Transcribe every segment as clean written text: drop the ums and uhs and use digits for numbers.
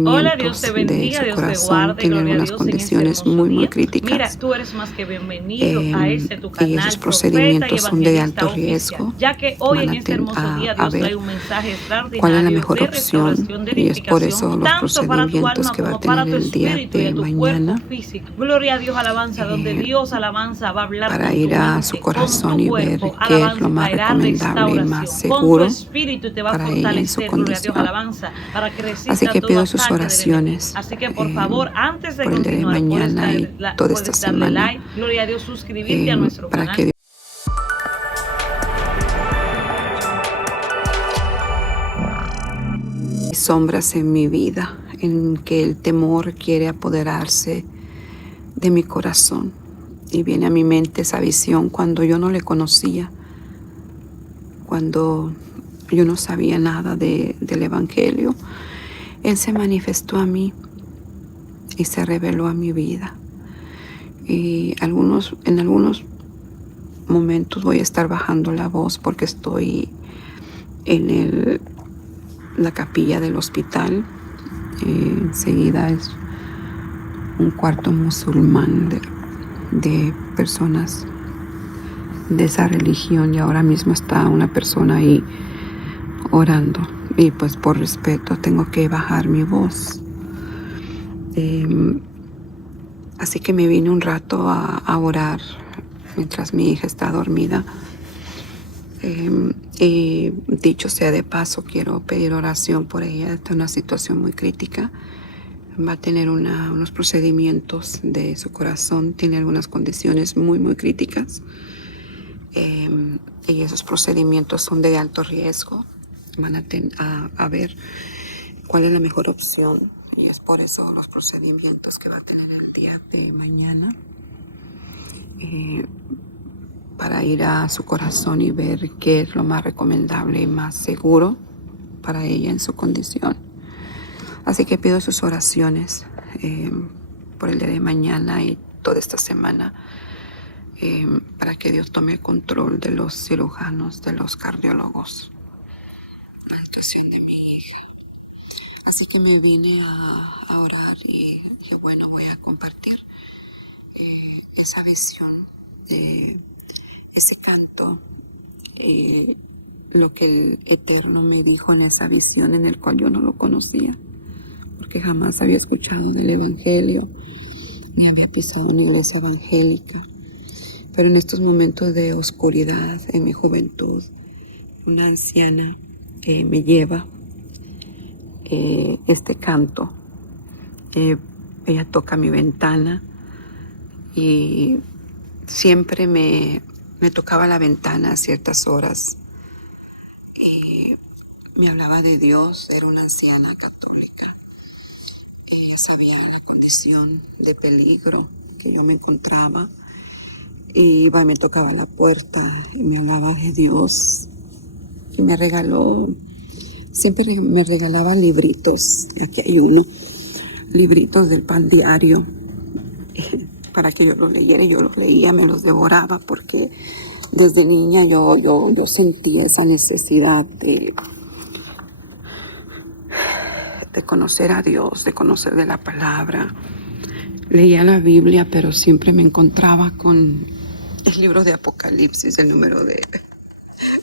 Hola, Dios te de bendiga, su Dios te corazón, guarde, tiene gloria a algunas Dios en este condiciones hermoso muy día. Mira, críticas, tú eres más que bienvenido a este tu y esos canal, profeta y procedimientos son de alto evangelista oficial, riesgo. ya que hoy Van en este hermoso día a Dios trae ver un mensaje cuál es la extraordinario mejor de opción, restauración, de y es por edificación, eso los tanto para tu procedimientos alma que va a como tener para tu el día espíritu y de a tu cuerpo mañana, físico. Gloria a Dios, alabanza, donde eh, Dios, alabanza, va a hablar para con tu ir a su mente, con corazón tu y ver cuerpo, qué es lo alabanza, y más traerá recomendable y más restauración, con tu seguro espíritu y te va a para ella en su fortalecer, gloria a Dios, condición. alabanza, para que Así resista que todo pido sus ataque del enemigo. oraciones Así que por favor, antes de por el día de continuar, mañana y toda esta puedes darle semana, like, gloria a Dios, suscribirte a nuestro para canal. que sombras en mi vida, en que el temor quiere apoderarse de mi corazón. Y viene a mi mente esa visión cuando yo no le conocía, cuando yo no sabía nada del Evangelio. Él se manifestó a mí y se reveló a mi vida. Y en algunos momentos voy a estar bajando la voz porque estoy en la capilla del hospital. Enseguida es un cuarto musulmán de personas de esa religión, y ahora mismo está una persona ahí orando, y pues por respeto tengo que bajar mi voz. Así que me vine un rato a orar mientras mi hija está dormida. Y dicho sea de paso, quiero pedir oración por ella. Está en una situación muy crítica. Va a tener unos procedimientos de su corazón. Tiene algunas condiciones muy críticas. Y esos procedimientos son de alto riesgo. Van a ver cuál es la mejor opción. Y es por eso los procedimientos que va a tener el día de mañana. Para ir a su corazón y ver qué es lo más recomendable y más seguro para ella en su condición. Así que pido sus oraciones por el día de mañana y toda esta semana, para que Dios tome el control de los cirujanos, de los cardiólogos, la situación de mi hija. Así que me vine a orar y dije, bueno, voy a compartir esa visión, ese canto, lo que el Eterno me dijo en esa visión, en el cual yo no lo conocía, porque jamás había escuchado del Evangelio, ni había pisado una iglesia evangélica. Pero en estos momentos de oscuridad, en mi juventud, una anciana me lleva este canto. Ella toca mi ventana y siempre me tocaba la ventana a ciertas horas. Me hablaba de Dios. Era una anciana católica. Sabía la condición de peligro que yo me encontraba. Y iba y me tocaba la puerta y me hablaba de Dios. Y me regaló, siempre me regalaba libritos. Aquí hay uno, libritos del pan diario, para que yo los leyera. Y yo los leía, me los devoraba, porque desde niña yo sentía esa necesidad de conocer a Dios, de conocer de la palabra. Leía la Biblia, pero siempre me encontraba con el libro de Apocalipsis, el número de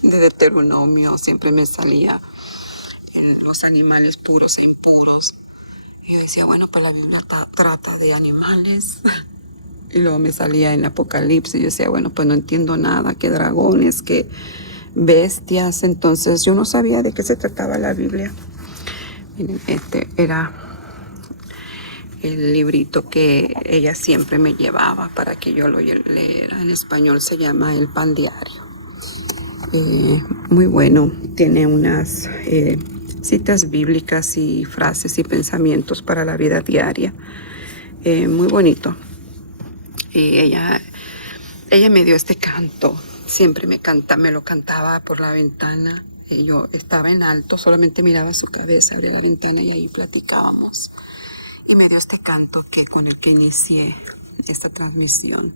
Deuteronomio. Siempre me salía en los animales puros e impuros. Y yo decía, bueno, pues la Biblia trata de animales. Y luego me salía en Apocalipsis. Y yo decía, bueno, pues no entiendo nada, qué dragones, qué bestias. Entonces yo no sabía de qué se trataba la Biblia. Este era el librito que ella siempre me llevaba para que yo lo leyera. En español se llama El Pan Diario. Muy bueno, tiene unas citas bíblicas y frases y pensamientos para la vida diaria. Muy bonito. Y ella me dio este canto. Siempre me lo cantaba por la ventana. Y yo estaba en alto, solamente miraba su cabeza, abría la ventana y ahí platicábamos. Y me dio este canto con el que inicié esta transmisión.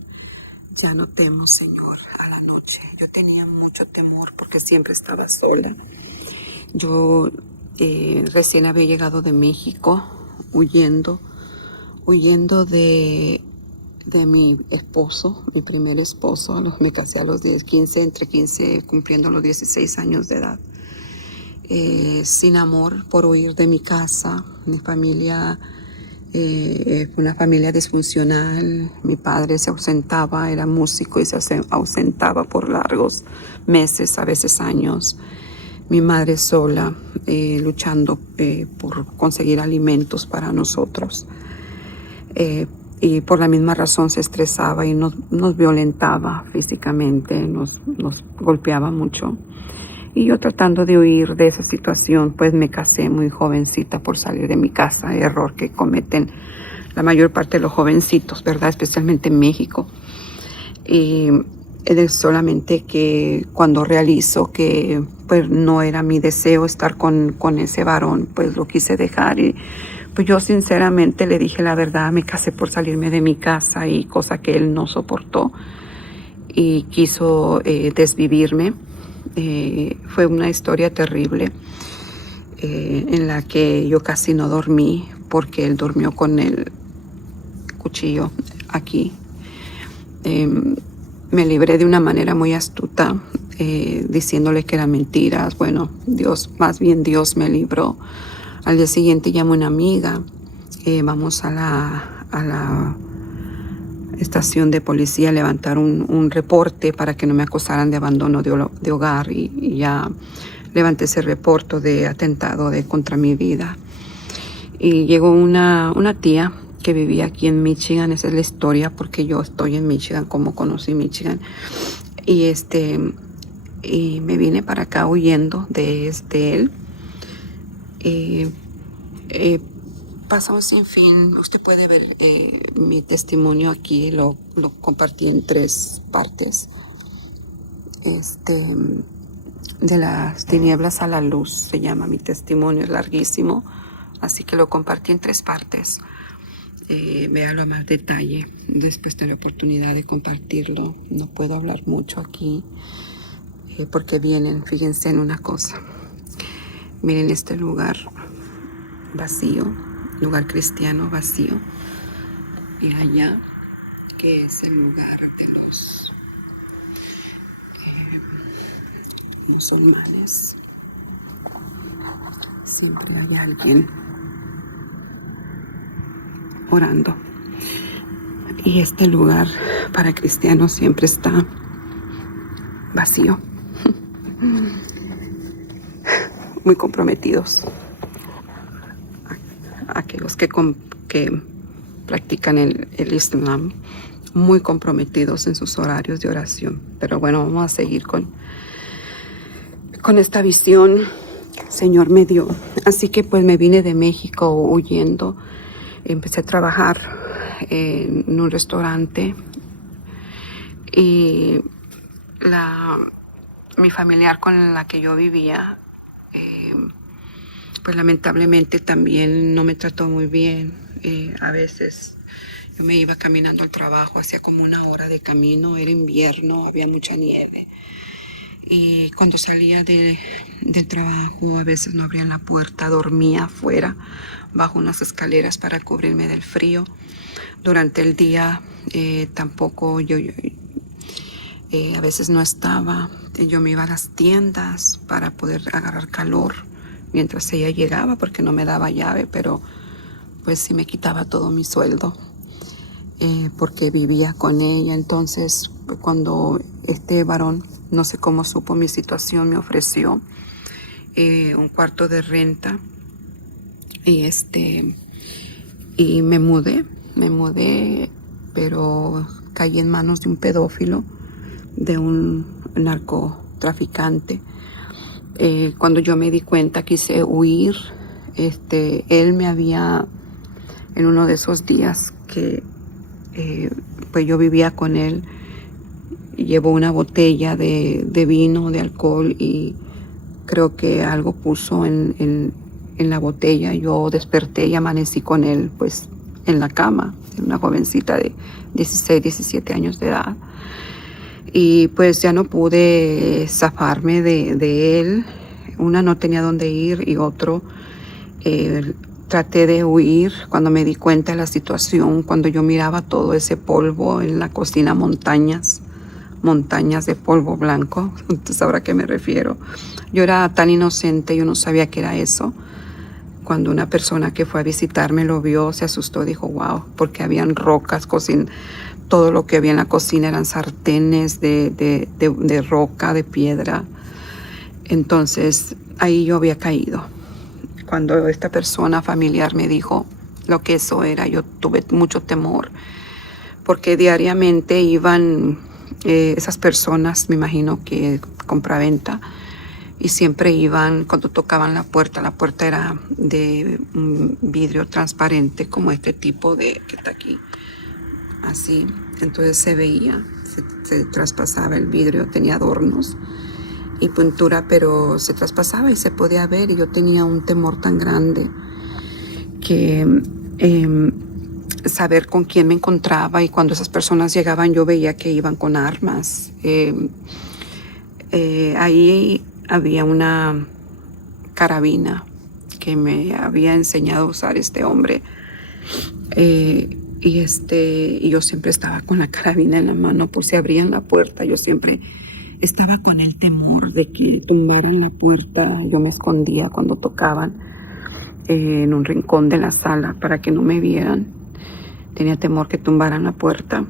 Ya no temo, Señor, a la noche. Yo tenía mucho temor porque siempre estaba sola. Yo recién había llegado de México huyendo de mi esposo, mi primer esposo. Me casé a los 15, entre 15, cumpliendo los 16 años de edad. Sin amor, por huir de mi casa. Mi familia fue una familia disfuncional. Mi padre se ausentaba, era músico y se ausentaba por largos meses, a veces años. Mi madre sola, luchando por conseguir alimentos para nosotros. Y por la misma razón se estresaba y nos violentaba físicamente, nos golpeaba mucho. Y yo, tratando de huir de esa situación, pues me casé muy jovencita por salir de mi casa, error que cometen la mayor parte de los jovencitos, ¿verdad? Especialmente en México. Y solamente que cuando realizo que pues no era mi deseo estar con ese varón, pues lo quise dejar. Y pues yo sinceramente le dije la verdad, me casé por salirme de mi casa, y cosa que él no soportó y quiso desvivirme. Fue una historia terrible en la que yo casi no dormí porque él durmió con el cuchillo aquí. Me libré de una manera muy astuta, diciéndole que eran mentiras. Bueno, más bien Dios me libró. Al día siguiente llamo a una amiga, vamos a la estación de policía a levantar un reporte para que no me acusaran de abandono de hogar, y ya levanté ese reporte de atentado contra mi vida. Y llegó una tía que vivía aquí en Michigan. Esa es la historia, porque yo estoy en Michigan, como conocí Michigan. Y me vine para acá huyendo de él. Pasa un sinfín. Usted puede ver mi testimonio aquí, lo compartí en 3 partes. De las tinieblas a la luz se llama mi testimonio, es larguísimo, así que lo compartí en 3 partes. Véalo a más detalle, después de la oportunidad de compartirlo. No puedo hablar mucho aquí porque fíjense en una cosa. Miren este lugar vacío, lugar cristiano vacío, y allá, que es el lugar de los musulmanes. Siempre hay alguien orando, y este lugar para cristianos siempre está vacío. Muy comprometidos aquellos que practican el Islam, muy comprometidos en sus horarios de oración. Pero bueno, vamos a seguir con esta visión que el Señor me dio. Así que pues me vine de México huyendo. Empecé a trabajar en un restaurante, y mi familiar con la que yo vivía, pues lamentablemente también no me trató muy bien. A veces yo me iba caminando al trabajo, hacía como 1 hora de camino, era invierno, había mucha nieve. Y cuando salía del trabajo, a veces no abrían la puerta, dormía afuera, bajo unas escaleras para cubrirme del frío. Durante el día tampoco yo a veces no estaba. Yo me iba a las tiendas para poder agarrar calor mientras ella llegaba, porque no me daba llave, pero pues sí me quitaba todo mi sueldo, porque vivía con ella. Entonces, cuando este varón, no sé cómo supo mi situación, me ofreció un cuarto de renta, y me mudé, pero caí en manos de un pedófilo, de un narcotraficante. Cuando yo me di cuenta, quise huir. Él me había, en uno de esos días que pues yo vivía con él, llevó una botella de vino, de alcohol, y creo que algo puso en la botella. Yo desperté y amanecí con él pues en la cama, una jovencita de 16, 17 años de edad. Y pues ya no pude zafarme de él. Una, no tenía dónde ir, y otro, traté de huir cuando me di cuenta de la situación, cuando yo miraba todo ese polvo en la cocina, montañas de polvo blanco. ¿Tú sabrás a qué me refiero? Yo era tan inocente, yo no sabía qué era eso. Cuando una persona que fue a visitarme lo vio, se asustó, dijo, wow, porque habían rocas, todo lo que había en la cocina eran sartenes de roca, de piedra. Entonces, ahí yo había caído. Cuando esta persona familiar me dijo lo que eso era, yo tuve mucho temor, porque diariamente iban esas personas, me imagino que compraventa, y siempre iban, cuando tocaban la puerta era de un vidrio transparente, como este tipo que está aquí, así. Entonces se veía, se traspasaba el vidrio, tenía adornos y pintura, pero se traspasaba y se podía ver, y yo tenía un temor tan grande que saber con quién me encontraba, y cuando esas personas llegaban yo veía que iban con armas. Ahí había una carabina que me había enseñado a usar este hombre, y yo siempre estaba con la carabina en la mano por si abrían la puerta. Yo siempre estaba con el temor de que tumbaran la puerta. Yo me escondía cuando tocaban en un rincón de la sala para que no me vieran. Tenía temor que tumbaran la puerta.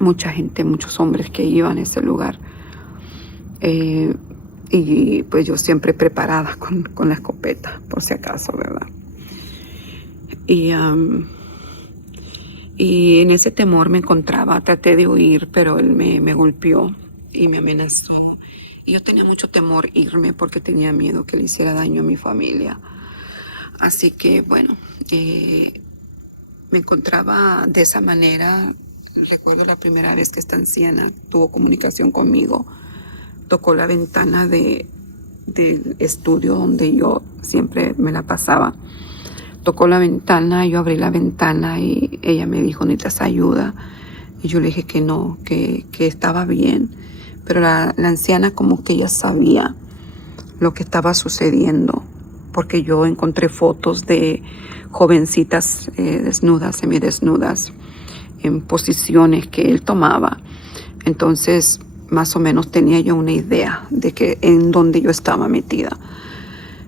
Mucha gente, muchos hombres que iban a ese lugar. Y pues yo siempre preparada con la escopeta, por si acaso, ¿verdad? Y en ese temor me encontraba. Traté de huir, pero él me golpeó y me amenazó. Y yo tenía mucho temor irme porque tenía miedo que le hiciera daño a mi familia. Así que, bueno, me encontraba de esa manera. Recuerdo la primera vez que esta anciana tuvo comunicación conmigo. Tocó la ventana del estudio donde yo siempre me la pasaba. Tocó la ventana, yo abrí la ventana y ella me dijo, ¿necesitas ayuda? Y yo le dije que no, que estaba bien. Pero la anciana como que ella sabía lo que estaba sucediendo, porque yo encontré fotos de jovencitas desnudas, semidesnudas, en posiciones que él tomaba. Entonces, más o menos tenía yo una idea de que en dónde yo estaba metida.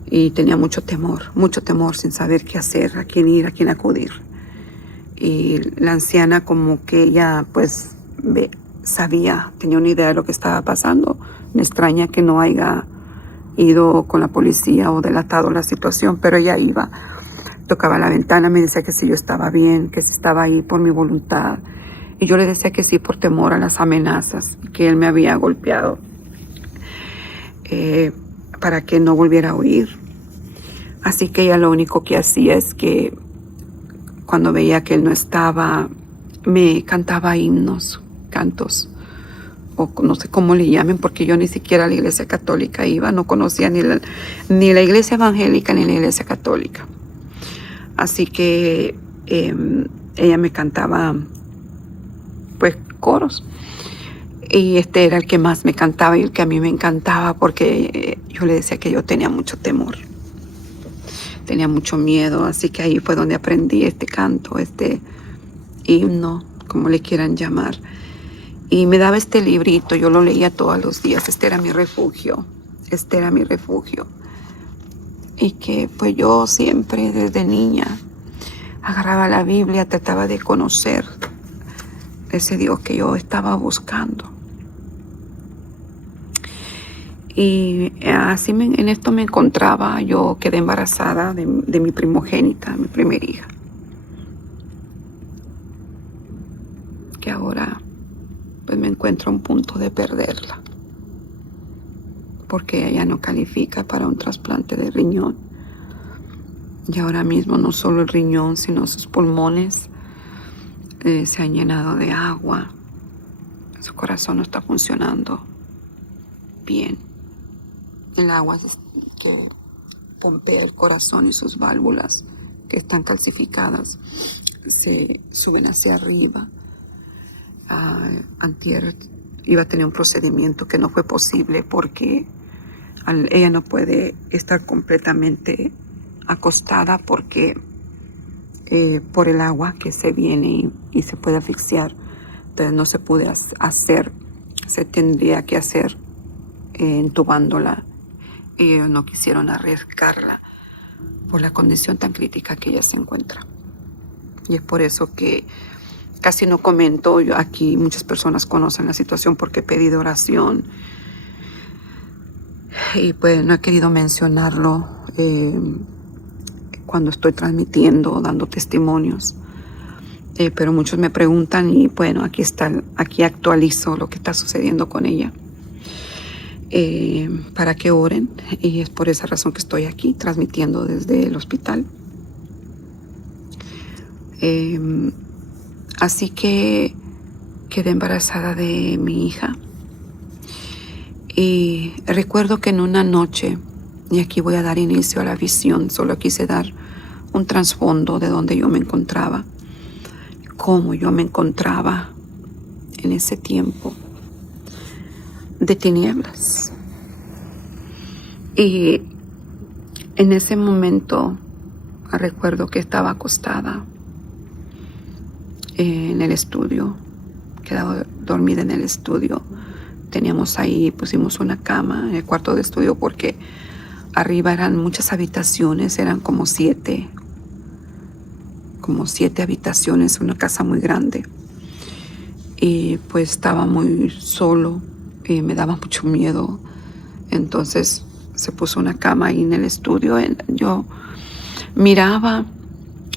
Y tenía mucho temor sin saber qué hacer, a quién ir, a quién acudir. Y la anciana como que ella pues sabía, tenía una idea de lo que estaba pasando. Me extraña que no haya ido con la policía o delatado la situación, pero ella iba, tocaba la ventana, me decía que si yo estaba bien, que si estaba ahí por mi voluntad. Y yo le decía que sí por temor a las amenazas que él me había golpeado, para que no volviera a huir. Así que ella lo único que hacía es que cuando veía que él no estaba, me cantaba himnos, cantos, o no sé cómo le llamen, porque yo ni siquiera a la iglesia católica iba, no conocía ni la iglesia evangélica ni la iglesia católica. Así que ella me cantaba pues coros, y este era el que más me cantaba y el que a mí me encantaba, porque yo le decía que yo tenía mucho temor, tenía mucho miedo. Así que ahí fue donde aprendí este canto, este himno, como le quieran llamar. Y me daba este librito, yo lo leía todos los días. Este era mi refugio, Y que pues yo siempre desde niña agarraba la Biblia, trataba de conocer ese Dios que yo estaba buscando. Y así en esto me encontraba. Yo quedé embarazada de mi primogénita, mi primera hija, que ahora pues me encuentro a un punto de perderla, porque ella no califica para un trasplante de riñón. Y ahora mismo no solo el riñón, sino sus pulmones se han llenado de agua. Su corazón no está funcionando bien. El agua que pompea el corazón y sus válvulas, que están calcificadas, se suben hacia arriba. Antier iba a tener un procedimiento que no fue posible porque ella no puede estar completamente acostada porque por el agua que se viene y se puede asfixiar. Entonces no se puede hacer, se tendría que hacer entubándola. Y ellos no quisieron arriesgarla por la condición tan crítica que ella se encuentra. Y es por eso que casi no comento. Yo aquí muchas personas conocen la situación porque he pedido oración y pues no he querido mencionarlo cuando estoy transmitiendo, dando testimonios. Pero muchos me preguntan y bueno, aquí actualizo lo que está sucediendo con ella. Para que oren, y es por esa razón que estoy aquí transmitiendo desde el hospital. Así que quedé embarazada de mi hija y recuerdo que en una noche, y aquí voy a dar inicio a la visión, solo quise dar un trasfondo de donde yo me encontraba, cómo yo me encontraba en ese tiempo de tinieblas. Y en ese momento recuerdo que estaba acostada en el estudio, quedaba dormida en el estudio. Teníamos ahí, pusimos una cama en el cuarto de estudio porque arriba eran muchas habitaciones, eran como siete habitaciones, una casa muy grande. Y pues estaba muy solo y me daba mucho miedo. Entonces se puso una cama ahí en el estudio. Yo miraba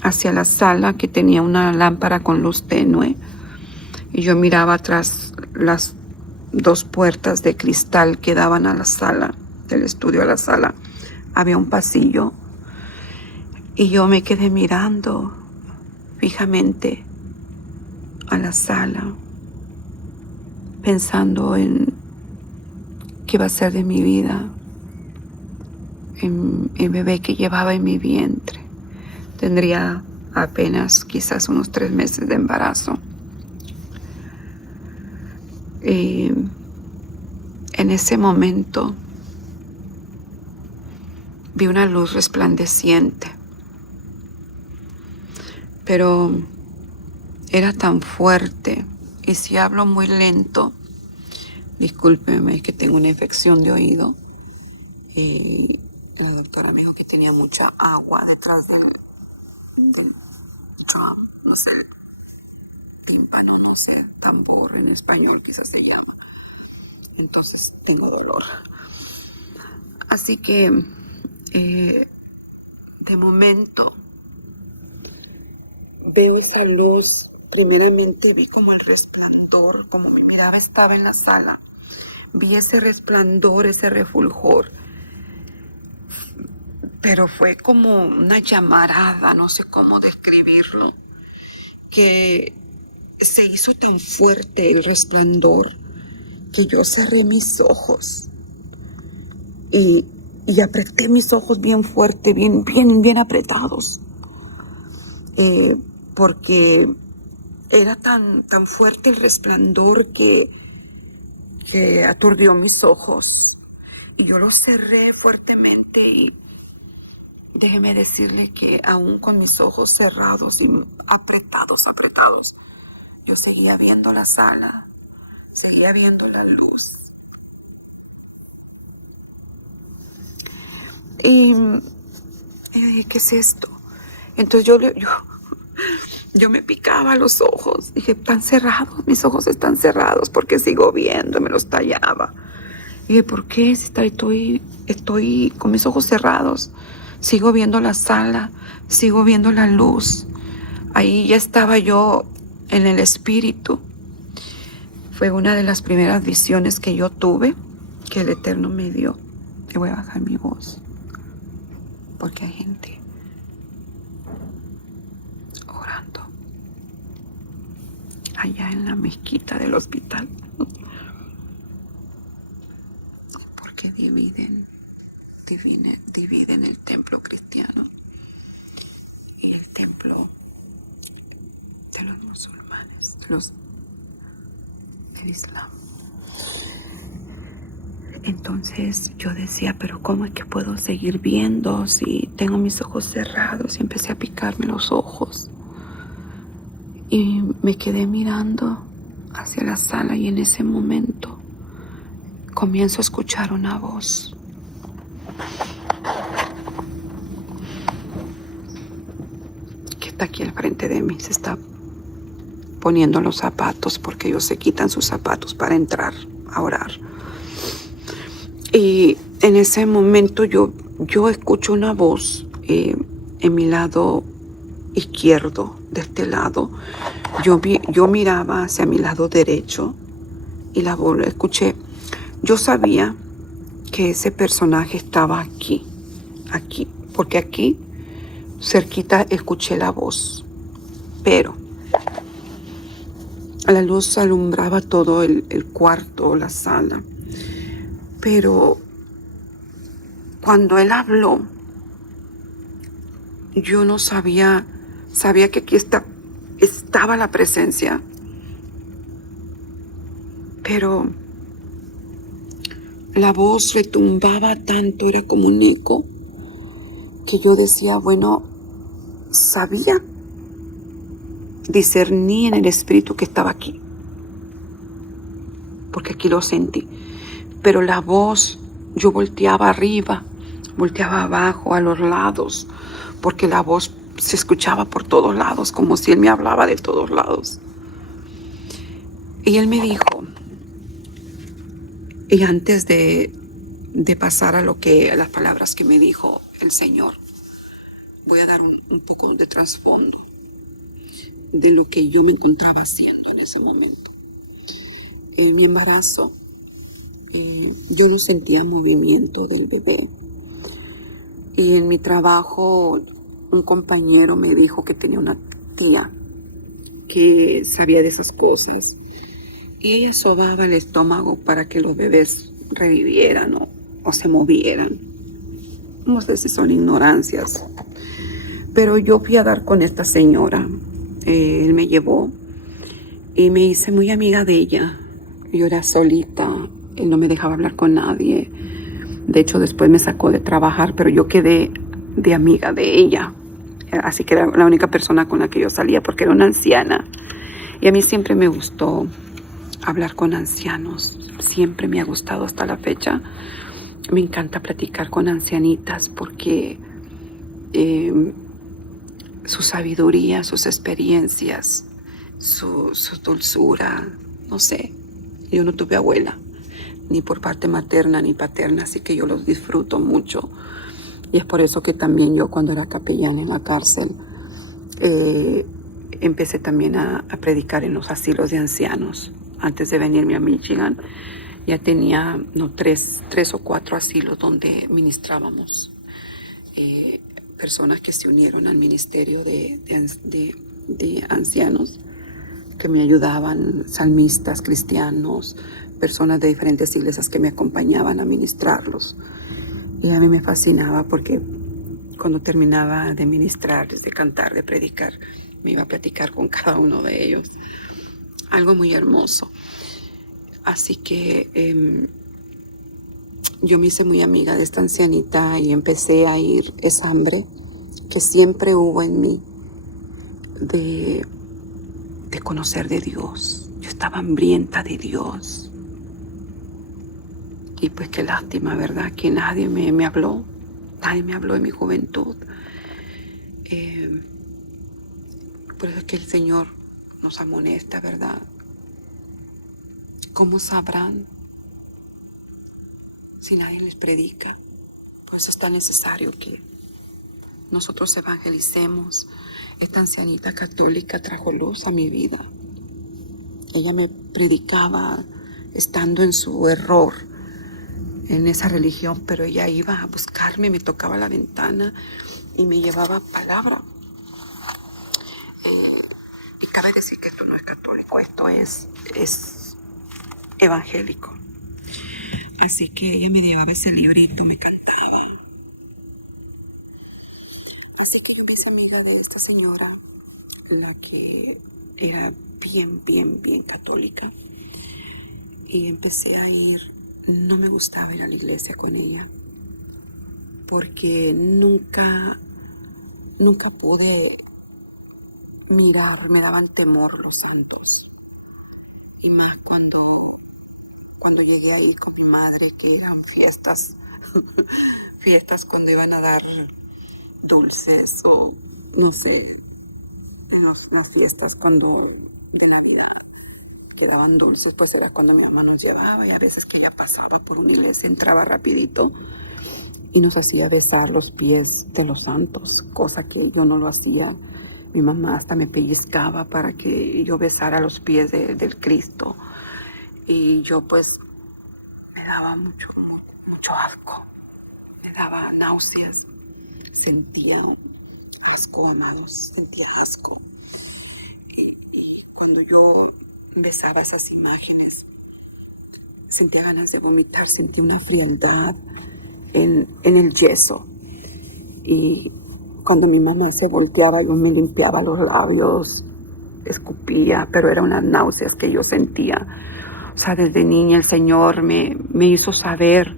hacia la sala que tenía una lámpara con luz tenue y yo miraba tras las dos puertas de cristal que daban a la sala, del estudio a la sala. Había un pasillo y yo me quedé mirando fijamente a la sala, pensando en qué iba a ser de mi vida, en el bebé que llevaba en mi vientre. Tendría apenas quizás unos 3 meses de embarazo. Y en ese momento vi una luz resplandeciente, pero era tan fuerte. Y si hablo muy lento, discúlpeme, es que tengo una infección de oído. Y la doctora me dijo que tenía mucha agua detrás del drum, no sé, tímpano, no sé, tambor en español quizás se llama. Entonces tengo dolor. Así que de momento veo esa luz. Primeramente vi como el resplandor, como mi mirada estaba en la sala. Vi ese resplandor, ese refulgor. Pero fue como una llamarada, no sé cómo describirlo, que se hizo tan fuerte el resplandor que yo cerré mis ojos y apreté mis ojos bien fuerte, bien apretados, porque era tan fuerte el resplandor que aturdió mis ojos y yo los cerré fuertemente. Y déjeme decirle que aún con mis ojos cerrados y apretados, yo seguía viendo la sala, seguía viendo la luz. Y yo dije, ¿qué es esto? Entonces yo me picaba los ojos. Dije, están cerrados, mis ojos están cerrados porque sigo viendo, me los tallaba. Y dije, ¿por qué? Si estoy con mis ojos cerrados. Sigo viendo la sala, sigo viendo la luz. Ahí ya estaba yo en el espíritu. Fue una de las primeras visiones que yo tuve, que el Eterno me dio. Le voy a bajar mi voz, porque hay gente orando allá en la mezquita del hospital. Porque dividen el templo cristiano y el templo de los musulmanes, del Islam. Entonces yo decía, pero ¿cómo es que puedo seguir viendo si tengo mis ojos cerrados? Y empecé a picarme los ojos. Y me quedé mirando hacia la sala y en ese momento comienzo a escuchar una voz. Que está aquí al frente de mí. Se está poniendo los zapatos porque ellos se quitan sus zapatos para entrar a orar. Y en ese momento yo escucho una voz en mi lado izquierdo, de este lado. Yo miraba hacia mi lado derecho y la voz la escuché. Yo sabía que ese personaje estaba aquí, porque aquí cerquita escuché la voz, pero la luz alumbraba todo el cuarto, la sala. Pero cuando él habló, yo no sabía que aquí estaba la presencia, pero la voz retumbaba tanto, era como un eco, que yo decía, bueno, sabía, discerní en el espíritu que estaba aquí, porque aquí lo sentí, pero la voz, yo volteaba arriba, volteaba abajo, a los lados, porque la voz se escuchaba por todos lados, como si él me hablaba de todos lados. Y él me dijo, y antes de pasar a las palabras que me dijo el Señor, voy a dar un poco de trasfondo de lo que yo me encontraba haciendo en ese momento. En mi embarazo, yo no sentía movimiento del bebé. Y en mi trabajo, un compañero me dijo que tenía una tía que sabía de esas cosas. Y ella sobaba el estómago para que los bebés revivieran o se movieran. No sé si son ignorancias. Pero yo fui a dar con esta señora. Él me llevó y me hice muy amiga de ella. Yo era solita, él no me dejaba hablar con nadie. De hecho, después me sacó de trabajar, pero yo quedé de amiga de ella. Así que era la única persona con la que yo salía porque era una anciana. Y a mí siempre me gustó hablar con ancianos. Siempre me ha gustado hasta la fecha. Me encanta platicar con ancianitas porque su sabiduría, sus experiencias, su dulzura, no sé. Yo no tuve abuela, ni por parte materna ni paterna, así que yo los disfruto mucho. Y es por eso que también yo, cuando era capellana en la cárcel, empecé también a predicar en los asilos de ancianos. Antes de venirme a Michigan, ya tenía tres o cuatro asilos donde ministrábamos. Personas que se unieron al ministerio de ancianos, que me ayudaban, salmistas, cristianos, personas de diferentes iglesias que me acompañaban a ministrarlos. Y a mí me fascinaba porque cuando terminaba de ministrar, de cantar, de predicar, me iba a platicar con cada uno de ellos. Algo muy hermoso. Así que yo me hice muy amiga de esta ancianita y empecé a ir esa hambre que siempre hubo en mí de conocer de Dios. Yo estaba hambrienta de Dios. Y pues qué lástima, ¿verdad? Que nadie me habló. Nadie me habló de mi juventud. Por eso es que el Señor nos amonesta, ¿verdad? ¿Cómo sabrán si nadie les predica? Por eso es tan necesario que nosotros evangelicemos. Esta ancianita católica trajo luz a mi vida. Ella me predicaba estando en su error, en esa religión, pero ella iba a buscarme, me tocaba la ventana y me llevaba palabra. Y cabe decir que esto no es católico, esto es evangélico. Así que ella me llevaba ese librito, me cantaba. Así que yo me hice amiga de esta señora, la que era bien católica. Y empecé a ir no me gustaba ir a la iglesia con ella, porque nunca pude mirar, me daban temor los santos. Y más cuando llegué ahí con mi madre, que eran fiestas, fiestas cuando iban a dar dulces o no sé, en las fiestas cuando de Navidad que daban dulces, pues era cuando mi mamá nos llevaba, y a veces que ella pasaba por una iglesia, entraba rapidito y nos hacía besar los pies de los santos, cosa que yo no lo hacía. Mi mamá hasta me pellizcaba para que yo besara los pies del Cristo, y yo pues me daba mucho asco, me daba náuseas, sentía asco, amados, sentía asco. Y cuando yo besaba esas imágenes, sentía ganas de vomitar, sentía una frialdad en el yeso. Y cuando mi mamá se volteaba, yo me limpiaba los labios, escupía, pero eran unas náuseas que yo sentía. O sea, desde niña el Señor me hizo saber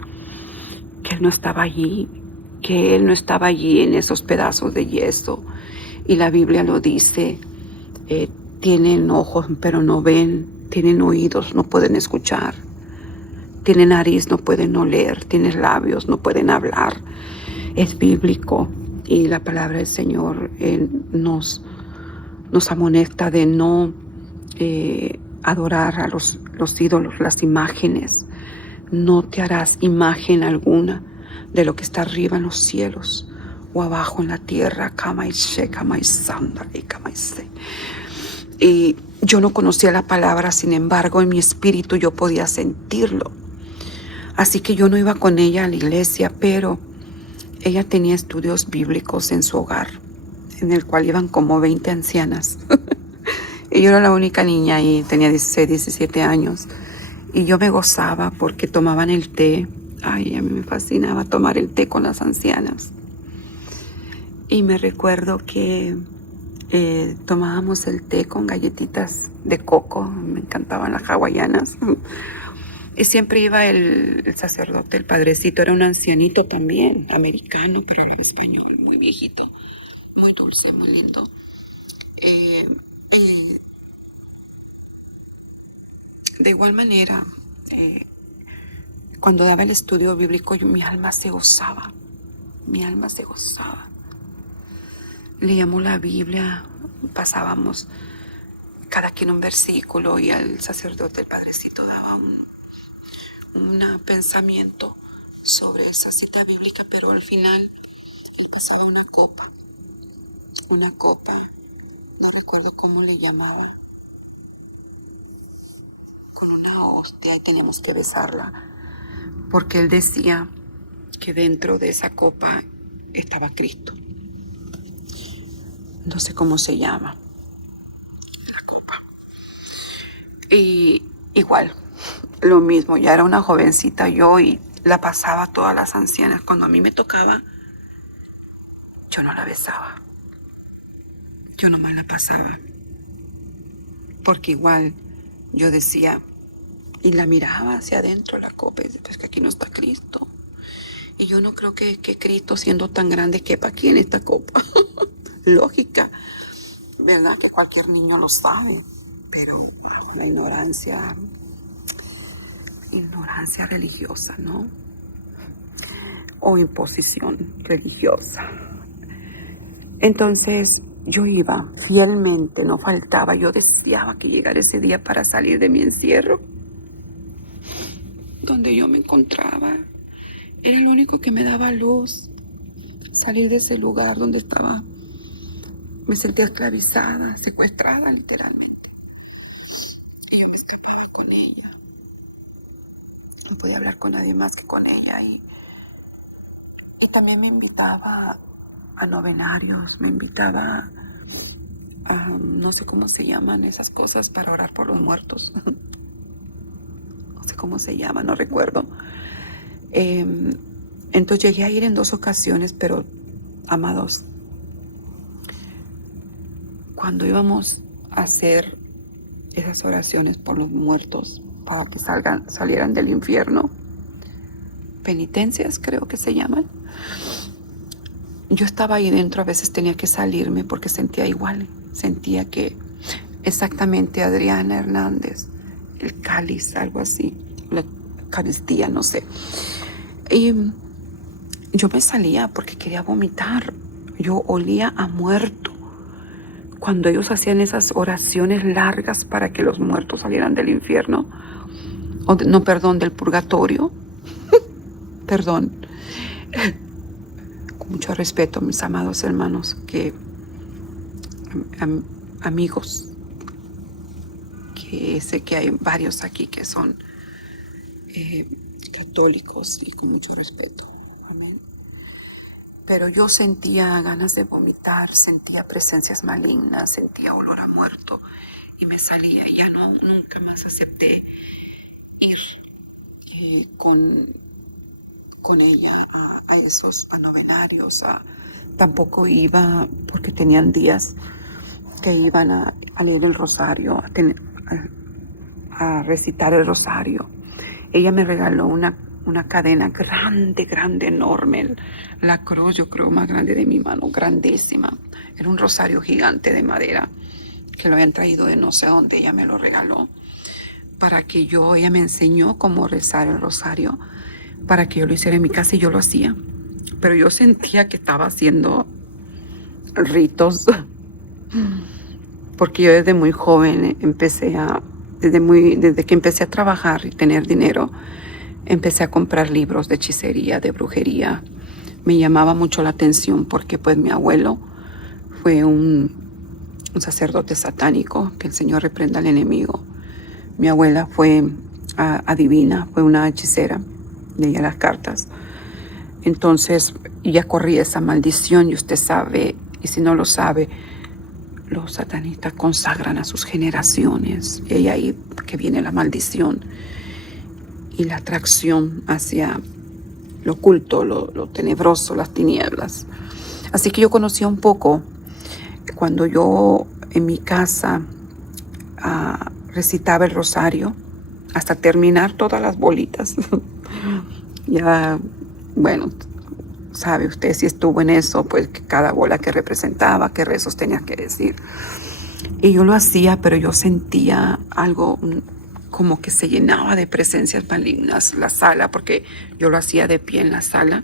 que Él no estaba allí, que Él no estaba allí en esos pedazos de yeso. Y la Biblia lo dice, tienen ojos pero no ven, tienen oídos, no pueden escuchar, tienen nariz, no pueden oler, tienen labios, no pueden hablar. Es bíblico, y la palabra del Señor nos amonesta de no adorar a los ídolos, las imágenes. No te harás imagen alguna de lo que está arriba en los cielos o abajo en la tierra. Y yo no conocía la palabra, sin embargo, en mi espíritu yo podía sentirlo. Así que yo no iba con ella a la iglesia, pero ella tenía estudios bíblicos en su hogar, en el cual iban como 20 ancianas. Y yo era la única niña y tenía 16, 17 años. Y yo me gozaba porque tomaban el té. Ay, a mí me fascinaba tomar el té con las ancianas. Y me recuerdo que tomábamos el té con galletitas de coco. Me encantaban las hawaianas. Y siempre iba el sacerdote, el padrecito. Era un ancianito también, americano, pero hablaba español, muy viejito, muy dulce, muy lindo. De igual manera, cuando daba el estudio bíblico, mi alma se gozaba. Mi alma se gozaba. Leíamos la Biblia, pasábamos cada quien un versículo, y el sacerdote, el padrecito, daba un pensamiento sobre esa cita bíblica, pero al final él pasaba una copa, no recuerdo cómo le llamaba, con una hostia, y teníamos que besarla, porque él decía que dentro de esa copa estaba Cristo. No sé cómo se llama la copa. Y igual, lo mismo, ya era una jovencita yo y la pasaba a todas las ancianas. Cuando a mí me tocaba, yo no la besaba. Yo nomás la pasaba. Porque igual yo decía, y la miraba hacia adentro la copa, y decía, pues que aquí no está Cristo. Y yo no creo que Cristo, siendo tan grande, quepa aquí en esta copa. Lógica, ¿verdad? Que cualquier niño lo sabe. Pero la ignorancia religiosa, ¿no? O imposición religiosa. Entonces yo iba fielmente, no faltaba. Yo deseaba que llegara ese día para salir de mi encierro, donde yo me encontraba. Era lo único que me daba luz, salir de ese lugar donde estaba. Me sentía esclavizada, secuestrada literalmente. Y yo me escapaba con ella. No podía hablar con nadie más que con ella. Y también me invitaba a novenarios, me invitaba a, no sé cómo se llaman esas cosas para orar por los muertos. No sé cómo se llama, no recuerdo. Entonces llegué a ir en 2 ocasiones, pero, amados, cuando íbamos a hacer esas oraciones por los muertos para que salieran del infierno, penitencias, creo que se llaman. Yo estaba ahí dentro, a veces tenía que salirme porque sentía igual, sentía que exactamente Adriana Hernández, el cáliz, algo así, la Eucaristía, no sé. Y yo me salía porque quería vomitar, yo olía a muerto. Cuando ellos hacían esas oraciones largas para que los muertos salieran del infierno, no, perdón, del purgatorio, perdón, con mucho respeto, mis amados hermanos, que amigos, que sé que hay varios aquí que son católicos, y con mucho respeto, amén. Pero yo sentía ganas de vomitar, sentía presencias malignas, sentía olor a muerto y me salía. Y ya nunca más acepté ir con ella a esos novenarios. Tampoco iba porque tenían días que iban a leer el rosario, a recitar el rosario. Ella me regaló una cadena grande, enorme. La cruz, yo creo, más grande de mi mano, grandísima. Era un rosario gigante de madera que lo habían traído de no sé dónde. Ella me lo regaló para que ella me enseñó cómo rezar el rosario, para que yo lo hiciera en mi casa, y yo lo hacía. Pero yo sentía que estaba haciendo ritos, porque yo desde muy joven desde que empecé a trabajar y tener dinero, empecé a comprar libros de hechicería, de brujería. Me llamaba mucho la atención porque pues mi abuelo fue un sacerdote satánico, que el Señor reprenda al enemigo. Mi abuela fue adivina, fue una hechicera, leía las cartas. Entonces ya corría esa maldición, y usted sabe, y si no lo sabe, los satanistas consagran a sus generaciones, y ahí que viene la maldición y la atracción hacia lo oculto, lo tenebroso, las tinieblas. Así que yo conocía un poco cuando yo en mi casa recitaba el rosario hasta terminar todas las bolitas. Ya, bueno, sabe usted, si estuvo en eso, pues cada bola que representaba, qué rezos tenía que decir. Y yo lo hacía, pero yo sentía algo como que se llenaba de presencias malignas la sala, porque yo lo hacía de pie en la sala.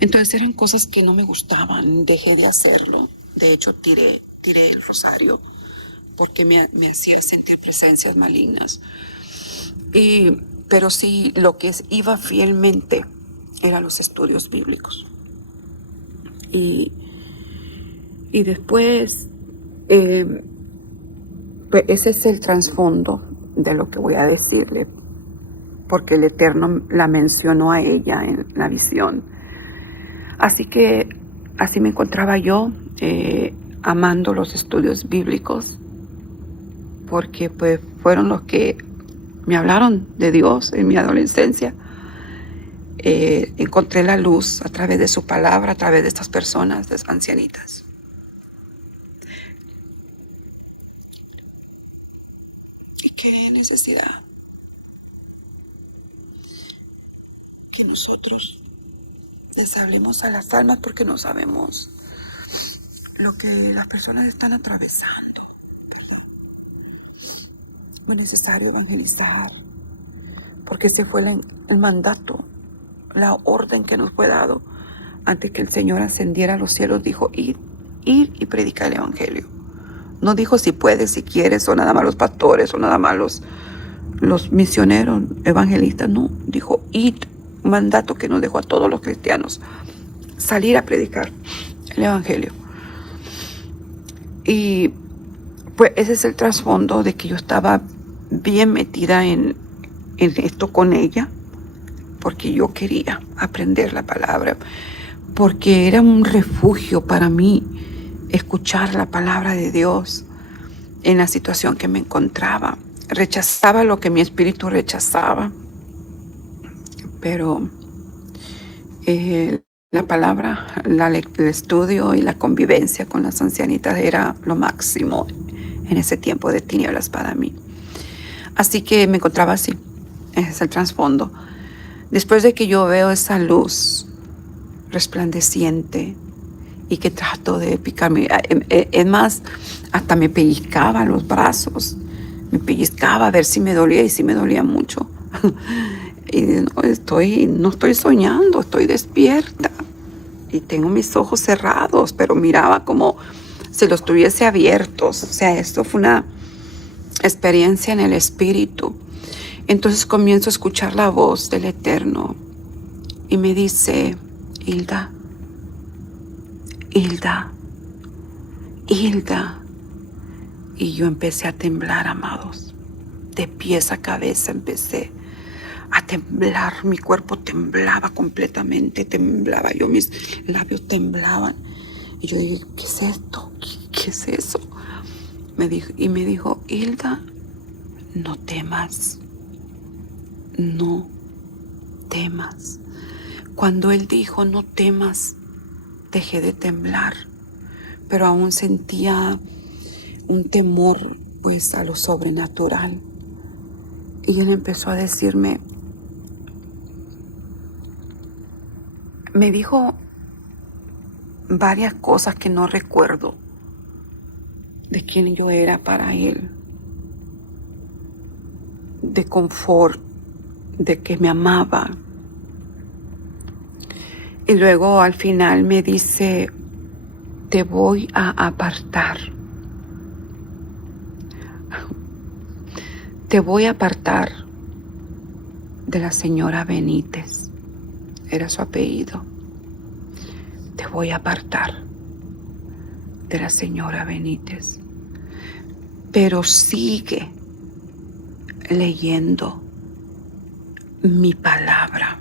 Entonces eran cosas que no me gustaban, dejé de hacerlo. De hecho, tiré el rosario porque me hacía sentir presencias malignas. Pero sí, lo que iba fielmente eran los estudios bíblicos. Y después, pues ese es el trasfondo de lo que voy a decirle, porque el Eterno la mencionó a ella en la visión. Así que así me encontraba yo, amando los estudios bíblicos, porque pues fueron los que me hablaron de Dios en mi adolescencia. Encontré la luz a través de su palabra, a través de estas personas, de ancianitas. ¿Y qué necesidad que nosotros les hablemos a las almas, porque no sabemos lo que las personas están atravesando? Es necesario evangelizar, porque ese fue el mandato, la orden que nos fue dado antes que el Señor ascendiera a los cielos. Dijo: ir y predicar el evangelio. No dijo si puedes, si quieres, o nada más los pastores, o nada más los misioneros evangelistas. No, dijo ir, un mandato que nos dejó a todos los cristianos, salir a predicar el evangelio. Y pues ese es el trasfondo de que yo estaba bien metida en esto con ella, porque yo quería aprender la palabra, porque era un refugio para mí escuchar la palabra de Dios en la situación que me encontraba. Rechazaba lo que mi espíritu rechazaba, pero la palabra, el estudio y la convivencia con las ancianitas era lo máximo en ese tiempo de tinieblas para mí. Así que me encontraba así. Ese es el trasfondo. Después de que yo veo esa luz resplandeciente y que trato de picarme, es más, hasta me pellizcaba los brazos, me pellizcaba a ver si me dolía, y sí me dolía mucho. Y no estoy soñando, estoy despierta y tengo mis ojos cerrados, pero miraba como si los tuviese abiertos. O sea, esto fue una experiencia en el espíritu. Entonces comienzo a escuchar la voz del Eterno y me dice: Hilda, Hilda, Hilda. Y yo empecé a temblar, amados. De pies a cabeza empecé a temblar. Mi cuerpo temblaba completamente, temblaba. Mis labios temblaban. Y yo dije: ¿qué es esto? ¿Qué es eso? Me dijo: Hilda, no temas. No temas. Cuando él dijo no temas, dejé de temblar, pero aún sentía un temor, pues, a lo sobrenatural. Y él empezó a decirme, me dijo varias cosas que no recuerdo de quién yo era para él, de confort, de que me amaba. Y luego al final me dice: te voy a apartar. Te voy a apartar de la señora Benítez. Era su apellido. Te voy a apartar de la señora Benítez. Pero sigue leyendo mi palabra,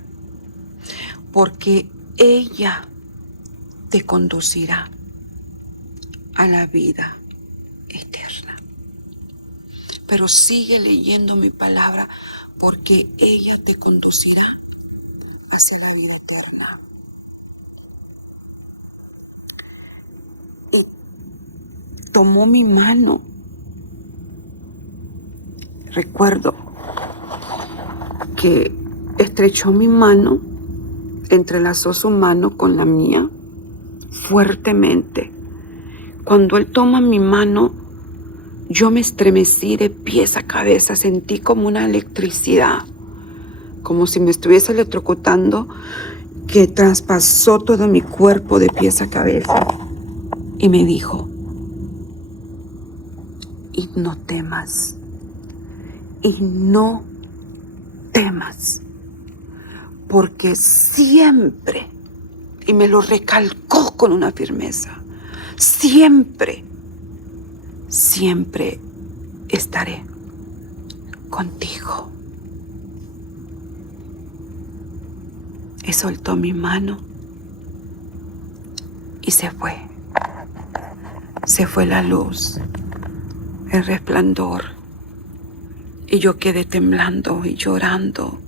porque ella te conducirá a la vida eterna. Pero sigue leyendo mi palabra, porque ella te conducirá hacia la vida eterna. Y tomó mi mano. Recuerdo que estrechó mi mano, entrelazó su mano con la mía fuertemente. Cuando él toma mi mano, yo me estremecí de pies a cabeza, sentí como una electricidad, como si me estuviese electrocutando, que traspasó todo mi cuerpo de pies a cabeza. Y me dijo: y no temas, y no temas, porque siempre, y me lo recalcó con una firmeza, siempre estaré contigo. Y soltó mi mano y se fue. Se fue la luz, el resplandor, y yo quedé temblando y llorando,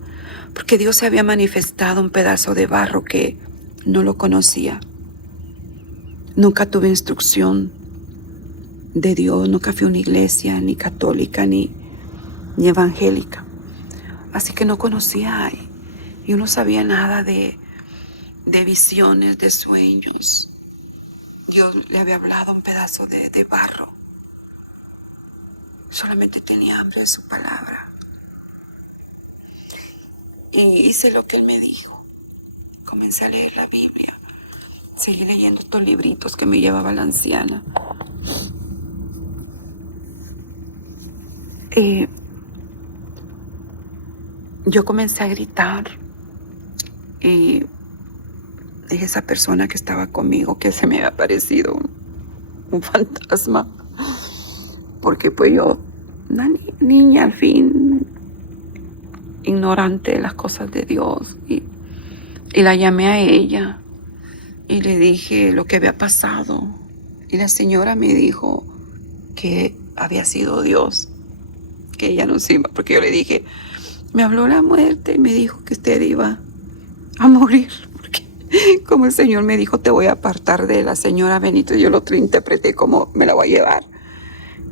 porque Dios se había manifestado un pedazo de barro que no lo conocía. Nunca tuve instrucción de Dios, nunca fui a una iglesia, ni católica, ni evangélica. Así que no conocía, yo no sabía nada de visiones, de sueños. Dios le había hablado un pedazo de barro. Solamente tenía hambre de su palabra. Y hice lo que él me dijo. Comencé a leer la Biblia. Seguí leyendo estos libritos que me llevaba la anciana. Yo comencé a gritar, y esa persona que estaba conmigo, que se me había aparecido un fantasma, porque pues yo, una niña al fin, ignorante de las cosas de Dios, y la llamé a ella y le dije lo que había pasado, y la señora me dijo que había sido Dios, que ella no se iba, porque yo le dije, me habló la muerte y me dijo que usted iba a morir, porque como el Señor me dijo, te voy a apartar de la señora Benito, yo lo interpreté como me la voy a llevar,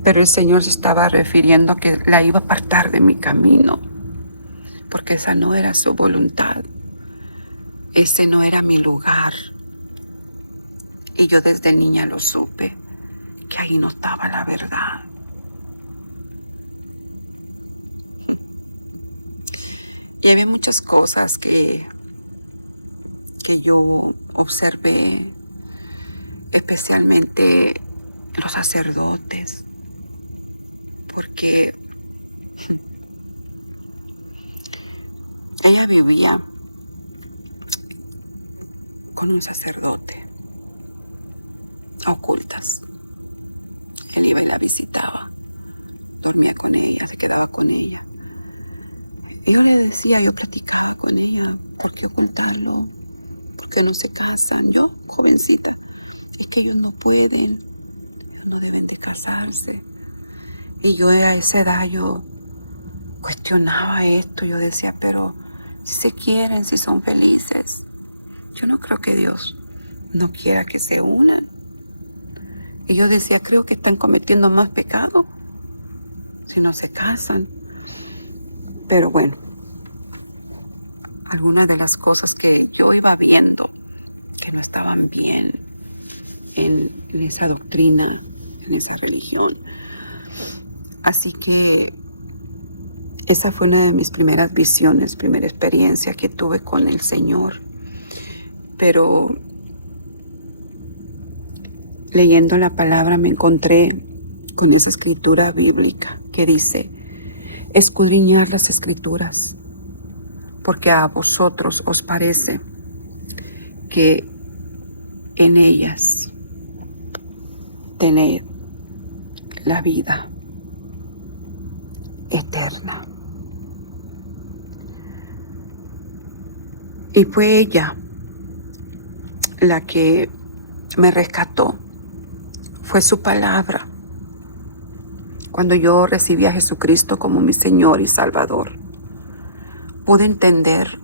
pero el Señor se estaba refiriendo a que la iba a apartar de mi camino, porque esa no era su voluntad, ese no era mi lugar. Y yo desde niña lo supe, que ahí no estaba la verdad. Y había muchas cosas que yo observé, especialmente los sacerdotes, porque ella vivía con un sacerdote a ocultas. Él iba y la visitaba, dormía con ella, se quedaba con ella. Yo le decía, yo platicaba con ella, ¿por qué ocultarlo? ¿Por qué no se casan? Yo, jovencita, es que ellos no pueden, ellos no deben de casarse. Y yo a esa edad yo cuestionaba esto, yo decía, pero si se quieren, si son felices, yo no creo que Dios no quiera que se unan. Y yo decía, creo que están cometiendo más pecado si no se casan. Pero bueno, algunas de las cosas que yo iba viendo que no estaban bien en esa doctrina, en esa religión. Así que esa fue una de mis primeras visiones, primera experiencia que tuve con el Señor. Pero leyendo la palabra me encontré con esa escritura bíblica que dice, escudriñad las escrituras, porque a vosotros os parece que en ellas tenéis la vida eterna. Y fue ella la que me rescató. Fue su palabra. Cuando yo recibí a Jesucristo como mi Señor y Salvador, pude entender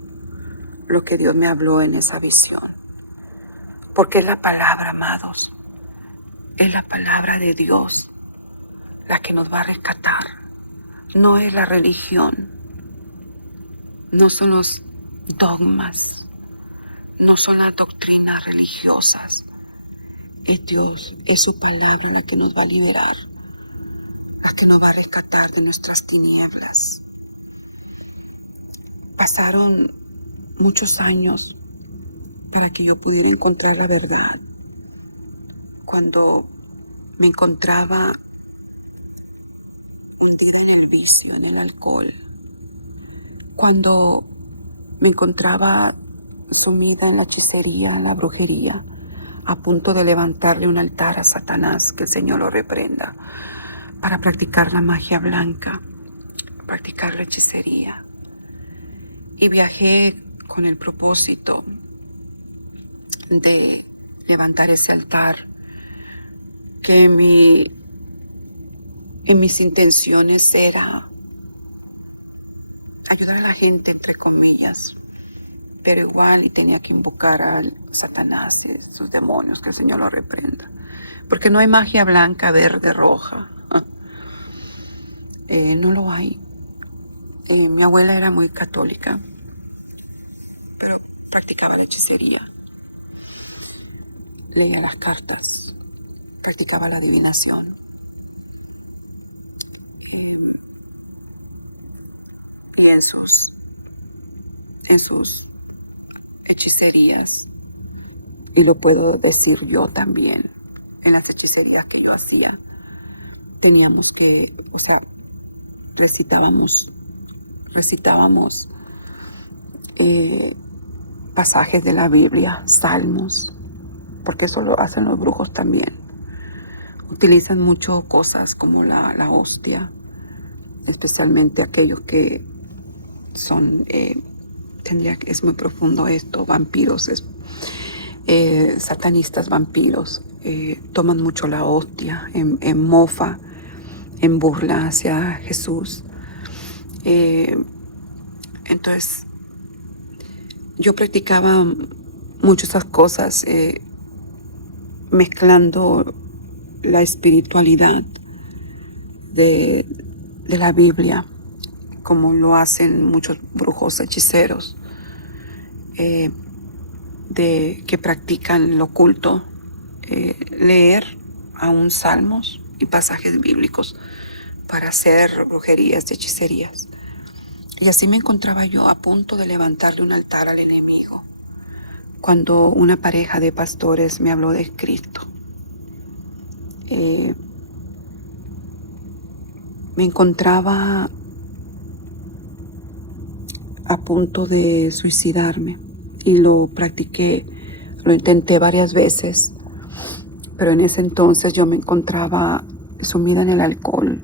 lo que Dios me habló en esa visión. Porque es la palabra, amados. Es la palabra de Dios la que nos va a rescatar. No es la religión. No son los dogmas. No son las doctrinas religiosas. Es Dios, es su palabra la que nos va a liberar, la que nos va a rescatar de nuestras tinieblas. Pasaron muchos años para que yo pudiera encontrar la verdad. Cuando me encontraba hundida en el vicio, en el alcohol. Cuando me encontraba sumida en la hechicería, en la brujería, a punto de levantarle un altar a Satanás, que el Señor lo reprenda, para practicar la magia blanca, practicar la hechicería. Y viajé con el propósito de levantar ese altar, que en mis intenciones era ayudar a la gente, entre comillas, pero igual y tenía que invocar a Satanás y sus demonios, que el Señor lo reprenda. Porque no hay magia blanca, verde, roja. No lo hay. Mi abuela era muy católica, pero practicaba la hechicería. Leía las cartas, practicaba la adivinación. Y en sus hechicerías, y lo puedo decir yo también, en las hechicerías que yo hacía, teníamos que, recitábamos pasajes de la Biblia, salmos, porque eso lo hacen los brujos también. Utilizan mucho cosas como la hostia, especialmente aquellos que son, es muy profundo esto, vampiros, satanistas vampiros, toman mucho la hostia en mofa, en burla hacia Jesús. Entonces, yo practicaba mucho esas cosas, mezclando la espiritualidad de la Biblia como lo hacen muchos brujos hechiceros, que practican lo oculto, leer aún salmos y pasajes bíblicos para hacer brujerías y hechicerías. Y así me encontraba yo a punto de levantarle un altar al enemigo, cuando una pareja de pastores me habló de Cristo. Me encontraba a punto de suicidarme y lo practiqué, lo intenté varias veces, pero en ese entonces yo me encontraba sumida en el alcohol.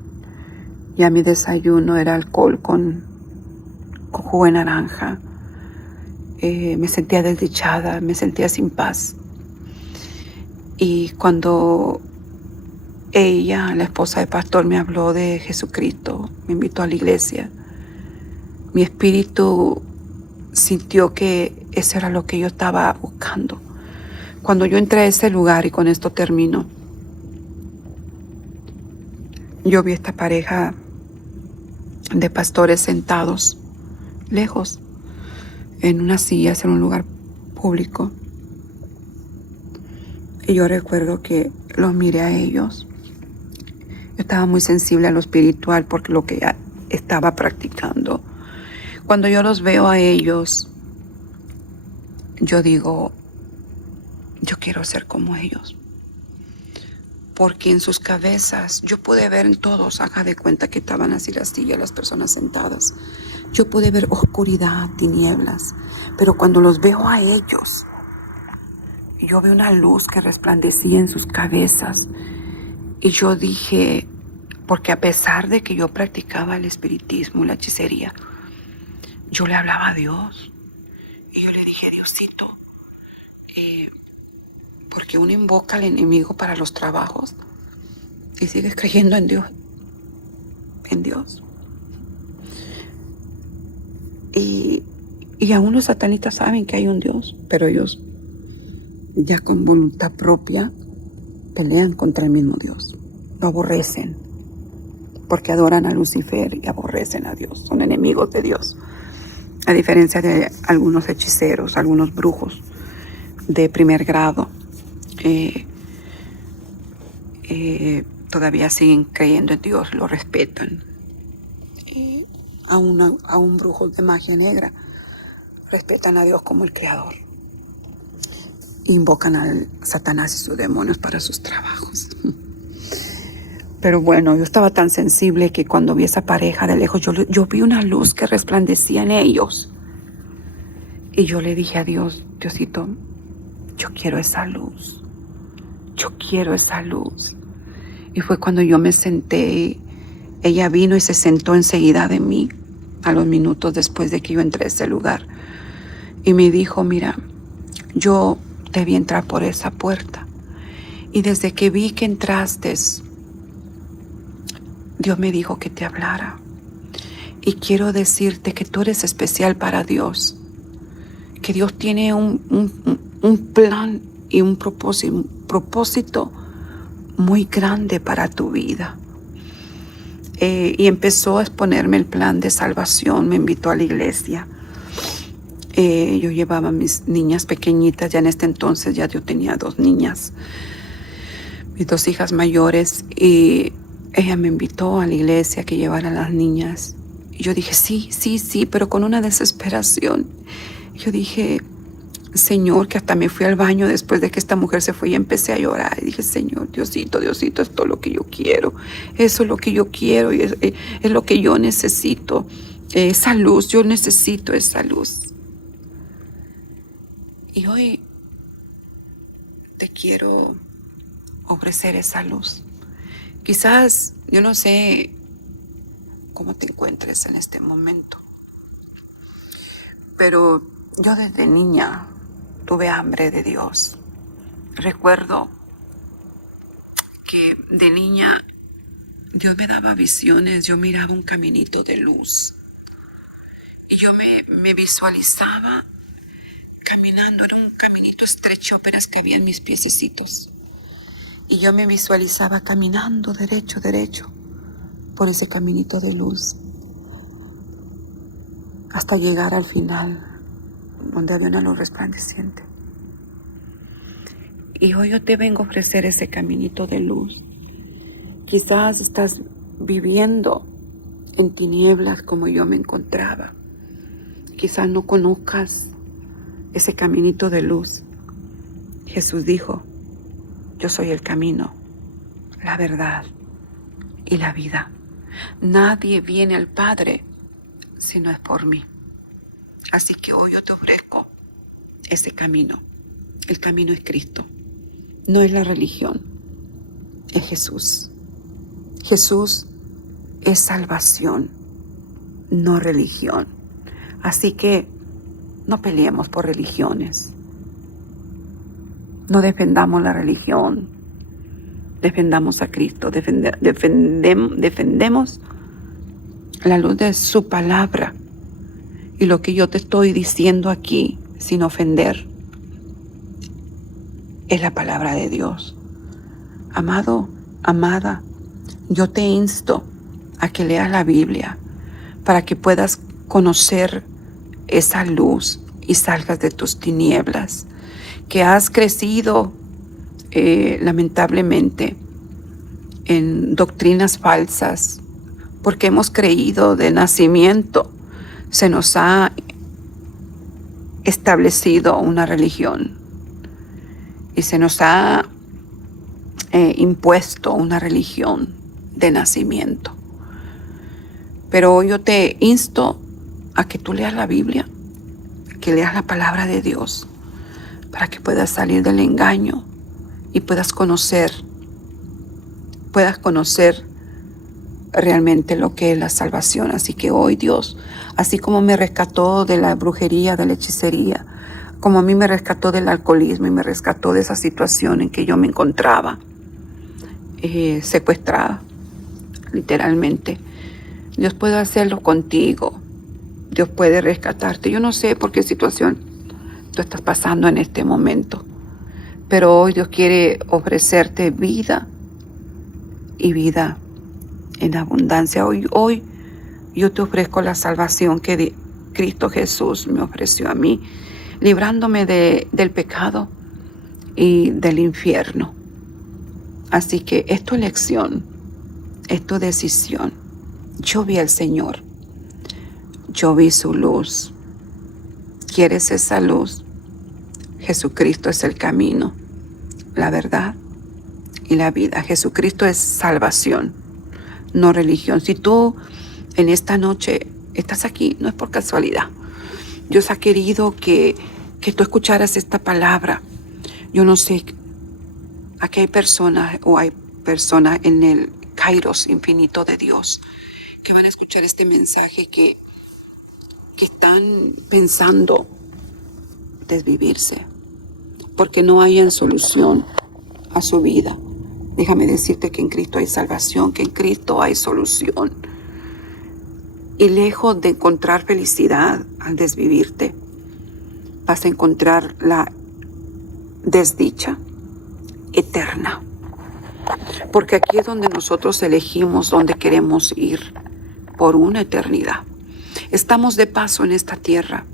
Ya mi desayuno era alcohol con jugo de naranja. Me sentía desdichada, me sentía sin paz. Y cuando ella, la esposa del pastor, me habló de Jesucristo, me invitó a la iglesia, mi espíritu sintió que eso era lo que yo estaba buscando. Cuando yo entré a ese lugar, y con esto termino, yo vi a esta pareja de pastores sentados lejos en unas sillas en un lugar público. Y yo recuerdo que los miré a ellos. Yo estaba muy sensible a lo espiritual porque lo que ya estaba practicando. Cuando yo los veo a ellos, yo digo, yo quiero ser como ellos. Porque en sus cabezas, yo pude ver en todos, haga de cuenta que estaban así las sillas, las personas sentadas. Yo pude ver oscuridad, tinieblas. Pero cuando los veo a ellos, yo veo una luz que resplandecía en sus cabezas. Y yo dije, porque a pesar de que yo practicaba el espiritismo y la hechicería, yo le hablaba a Dios. Y yo le dije, Diosito, porque uno invoca al enemigo para los trabajos y sigues creyendo en Dios. En Dios. Y aún los satanistas saben que hay un Dios, pero ellos ya con voluntad propia pelean contra el mismo Dios. Lo aborrecen porque adoran a Lucifer y aborrecen a Dios. Son enemigos de Dios. A diferencia de algunos hechiceros, algunos brujos de primer grado, todavía siguen creyendo en Dios, lo respetan. Y aún brujos de magia negra respetan a Dios como el creador. Invocan al Satanás y sus demonios para sus trabajos. Pero bueno, yo estaba tan sensible que cuando vi esa pareja de lejos, yo vi una luz que resplandecía en ellos. Y yo le dije a Dios, Diosito, yo quiero esa luz. Yo quiero esa luz. Y fue cuando yo me senté. Ella vino y se sentó enseguida de mí, a los minutos después de que yo entré a ese lugar. Y me dijo, mira, yo te vi entrar por esa puerta. Y desde que vi que entraste, Dios me dijo que te hablara. Y quiero decirte que tú eres especial para Dios. Que Dios tiene un plan y un propósito muy grande para tu vida. Y empezó a exponerme el plan de salvación. Me invitó a la iglesia. Yo llevaba a mis niñas pequeñitas. Ya en este entonces ya yo tenía 2 niñas, mis 2 hijas mayores, y ella me invitó a la iglesia que llevara a las niñas. Y yo dije sí, pero con una desesperación. Yo dije, Señor, que hasta me fui al baño después de que esta mujer se fue y empecé a llorar. Y dije, Señor, Diosito, esto es todo lo que yo quiero. Eso es lo que yo quiero y es lo que yo necesito. Esa luz, yo necesito esa luz. Y hoy te quiero ofrecer esa luz. Quizás, yo no sé cómo te encuentres en este momento, pero yo desde niña tuve hambre de Dios. Recuerdo que de niña Dios me daba visiones, yo miraba un caminito de luz y yo me visualizaba caminando. Era un caminito estrecho, apenas cabían mis piececitos, y yo me visualizaba caminando derecho por ese caminito de luz. hasta llegar al final, donde había una luz resplandeciente. Y hoy yo te vengo a ofrecer ese caminito de luz. Quizás estás viviendo en tinieblas como yo me encontraba. Quizás no conozcas ese caminito de luz. Jesús dijo, yo soy el camino, la verdad y la vida. Nadie viene al Padre si no es por mí. Así que hoy yo te ofrezco ese camino. El camino es Cristo. No es la religión, es Jesús. Jesús es salvación, no religión. Así que no peleemos por religiones. No defendamos la religión. Defendamos a Cristo. Defendemos la luz de su palabra. Y lo que yo te estoy diciendo aquí, sin ofender, es la palabra de Dios. Amado, amada, yo te insto a que leas la Biblia para que puedas conocer esa luz y salgas de tus tinieblas, que has crecido lamentablemente en doctrinas falsas, porque hemos creído de nacimiento, se nos ha establecido una religión y se nos ha impuesto una religión de nacimiento. Pero hoy yo te insto a que tú leas la Biblia, que leas la palabra de Dios, para que puedas salir del engaño y puedas conocer realmente lo que es la salvación. Así que hoy Dios, así como me rescató de la brujería, de la hechicería, como a mí me rescató del alcoholismo y me rescató de esa situación en que yo me encontraba secuestrada, literalmente, Dios puede hacerlo contigo. Dios puede rescatarte. Yo no sé por qué situación tú estás pasando en este momento, pero hoy Dios quiere ofrecerte vida y vida en abundancia. Hoy yo te ofrezco la salvación que Cristo Jesús me ofreció a mí, librándome del pecado y del infierno. Así que es tu elección, es tu decisión. Yo vi al Señor, yo vi su luz. ¿Quieres esa luz? Jesucristo es el camino, la verdad y la vida. Jesucristo es salvación, no religión. Si tú en esta noche estás aquí, no es por casualidad. Dios ha querido que tú escucharas esta palabra. Yo no sé, aquí hay personas en el Kairos infinito de Dios que van a escuchar este mensaje que están pensando desvivirse porque no hayan solución a su vida. Déjame decirte que en Cristo hay salvación, que en Cristo hay solución. Y lejos de encontrar felicidad al desvivirte, vas a encontrar la desdicha eterna. Porque aquí es donde nosotros elegimos dónde queremos ir por una eternidad. Estamos de paso en esta tierra.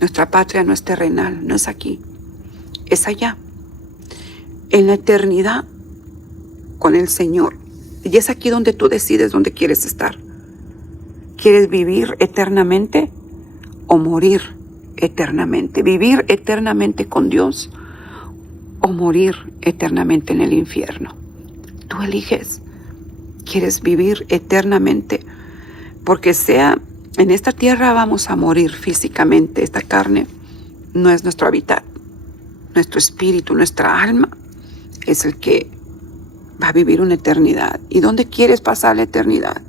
Nuestra patria no es terrenal, no es aquí, es allá. En la eternidad con el Señor. Y es aquí donde tú decides dónde quieres estar. ¿Quieres vivir eternamente o morir eternamente? ¿Vivir eternamente con Dios o morir eternamente en el infierno? Tú eliges. ¿Quieres vivir eternamente? Porque sea en esta tierra vamos a morir físicamente. Esta carne no es nuestro hábitat. Nuestro espíritu, nuestra alma es el que va a vivir una eternidad. ¿Y dónde quieres pasar la eternidad?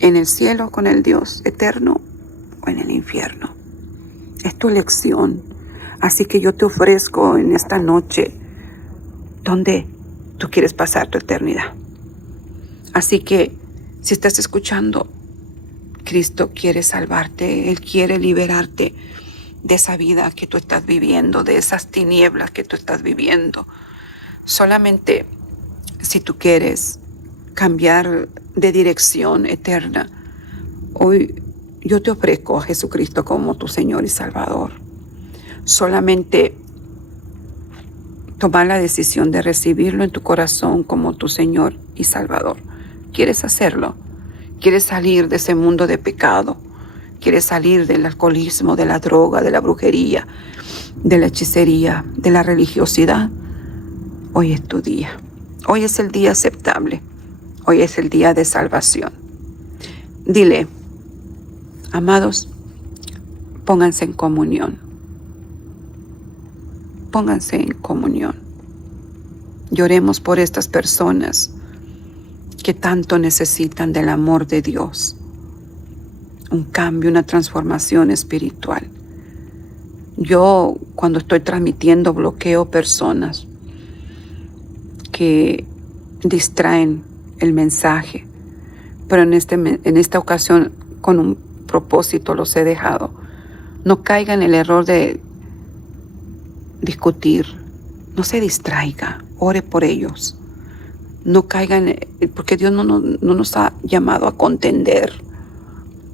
¿En el cielo con el Dios eterno o en el infierno? Es tu elección. Así que yo te ofrezco en esta noche dónde tú quieres pasar tu eternidad. Así que si estás escuchando, Cristo quiere salvarte. Él quiere liberarte de esa vida que tú estás viviendo, de esas tinieblas que tú estás viviendo. Solamente si tú quieres cambiar de dirección eterna, hoy yo te ofrezco a Jesucristo como tu Señor y Salvador. Solamente tomar la decisión de recibirlo en tu corazón como tu Señor y Salvador. ¿Quieres hacerlo? ¿Quieres salir de ese mundo de pecado? ¿Quieres salir del alcoholismo, de la droga, de la brujería, de la hechicería, de la religiosidad? Hoy es tu día. Hoy es el día aceptable. Hoy es el día de salvación. Dile, amados, pónganse en comunión. Pónganse en comunión. Lloremos por estas personas que tanto necesitan del amor de Dios. Un cambio, una transformación espiritual. Yo, cuando estoy transmitiendo, bloqueo personas que distraen el mensaje, pero en esta ocasión, con un propósito, los he dejado. No caiga en el error de discutir. No se distraiga. Ore por ellos. No caigan, porque Dios no nos ha llamado a contender.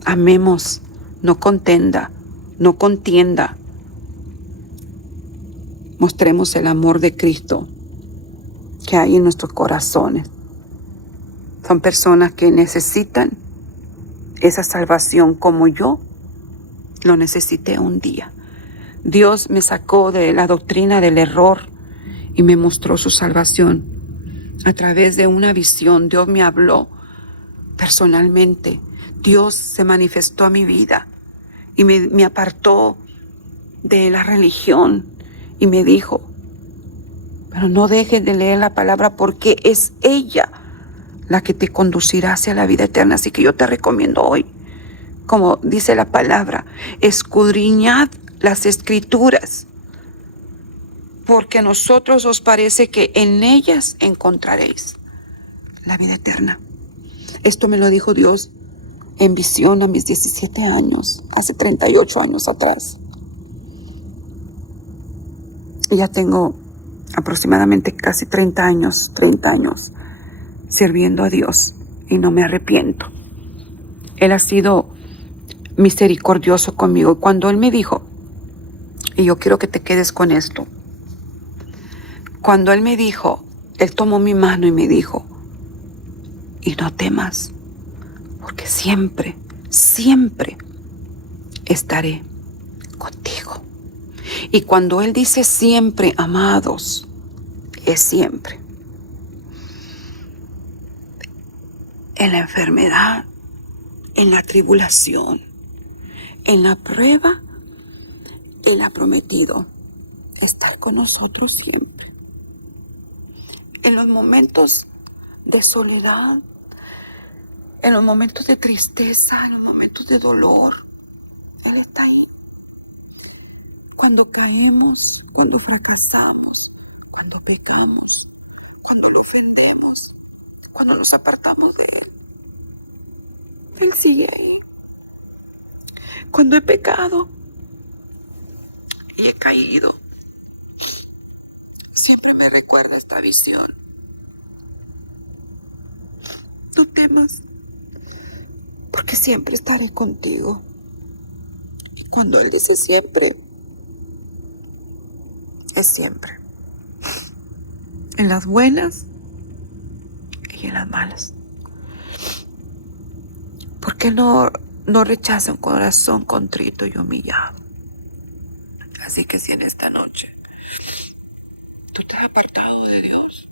Amemos, no contenda, no contienda. Mostremos el amor de Cristo que hay en nuestros corazones. Son personas que necesitan esa salvación como yo lo necesité un día. Dios me sacó de la doctrina del error y me mostró su salvación a través de una visión. Dios me habló personalmente. Dios se manifestó a mi vida y me apartó de la religión y me dijo, pero no dejes de leer la palabra porque es ella la que te conducirá hacia la vida eterna. Así que yo te recomiendo hoy, como dice la palabra, escudriñad las escrituras, porque a nosotros os parece que en ellas encontraréis la vida eterna. Esto me lo dijo Dios en visión a mis 17 años, hace 38 años atrás. Y ya tengo aproximadamente casi 30 años sirviendo a Dios y no me arrepiento. Él ha sido misericordioso conmigo. Cuando Él me dijo, y yo quiero que te quedes con esto, cuando Él me dijo, Él tomó mi mano y me dijo, y no temas, porque siempre, siempre estaré contigo. Y cuando Él dice siempre, amados, es siempre. En la enfermedad, en la tribulación, en la prueba, Él ha prometido estar con nosotros siempre. En los momentos de soledad, en los momentos de tristeza, en los momentos de dolor, Él está ahí. Cuando caemos, cuando fracasamos, cuando pecamos, cuando lo ofendemos, cuando nos apartamos de Él, Él sigue ahí. Cuando he pecado y he caído, siempre me recuerda esta visión. No temas, porque siempre estaré contigo. Y cuando Él dice siempre, es siempre. En las buenas y en las malas. Porque no rechaza un corazón contrito y humillado. Así que si en esta noche tú te has apartado de Dios,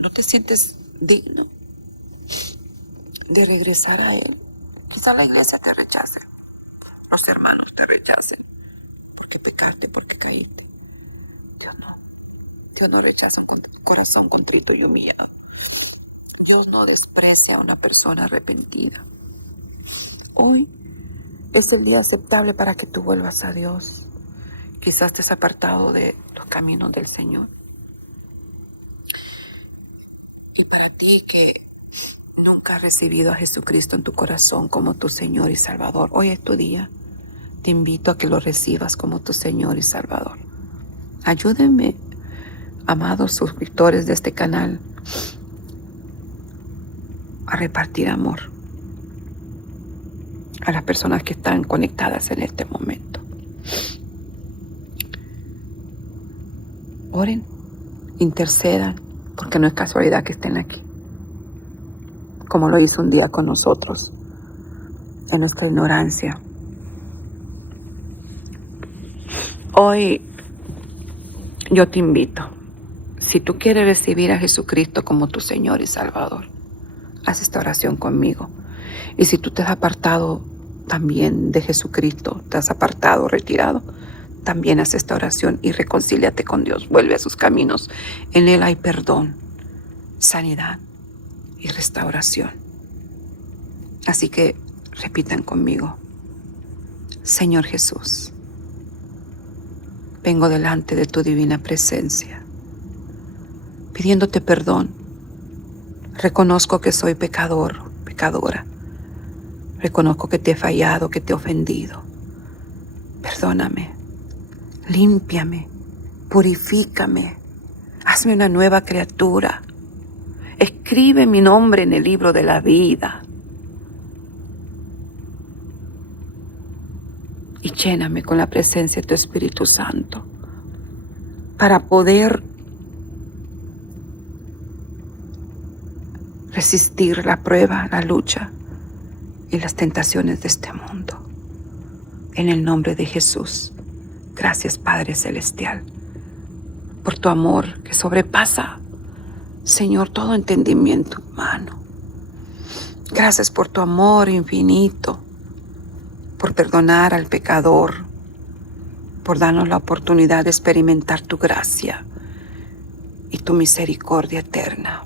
no te sientes digno de regresar a Él, quizá la iglesia te rechace, los hermanos te rechacen, porque pecaste, porque caíste. Dios no rechaza un corazón contrito y humillado. Dios no desprecia a una persona arrepentida. Hoy es el día aceptable para que tú vuelvas a Dios. Quizás te has apartado de los caminos del Señor. Y para ti que nunca has recibido a Jesucristo en tu corazón como tu Señor y Salvador, hoy es tu día. Te invito a que lo recibas como tu Señor y Salvador. Ayúdenme, amados suscriptores de este canal, a repartir amor. a las personas que están conectadas en este momento. Oren, intercedan, porque no es casualidad que estén aquí, como lo hizo un día con nosotros, en nuestra ignorancia. Hoy yo te invito, si tú quieres recibir a Jesucristo como tu Señor y Salvador, haz esta oración conmigo. Y si tú te has apartado también de Jesucristo, te has apartado, retirado, también haz esta oración y reconcíliate con Dios. Vuelve a sus caminos. En Él hay perdón, sanidad y restauración. Así que repitan conmigo. Señor Jesús, vengo delante de tu divina presencia, pidiéndote perdón. Reconozco que soy pecador, pecadora. Reconozco que te he fallado, que te he ofendido. Perdóname, límpiame, purifícame, hazme una nueva criatura. Escribe mi nombre en el libro de la vida. Y lléname con la presencia de tu Espíritu Santo para poder resistir la prueba, la lucha y las tentaciones de este mundo. En el nombre de Jesús. Gracias, Padre Celestial, por tu amor que sobrepasa, Señor, todo entendimiento humano. Gracias por tu amor infinito, por perdonar al pecador, por darnos la oportunidad de experimentar tu gracia y tu misericordia eterna.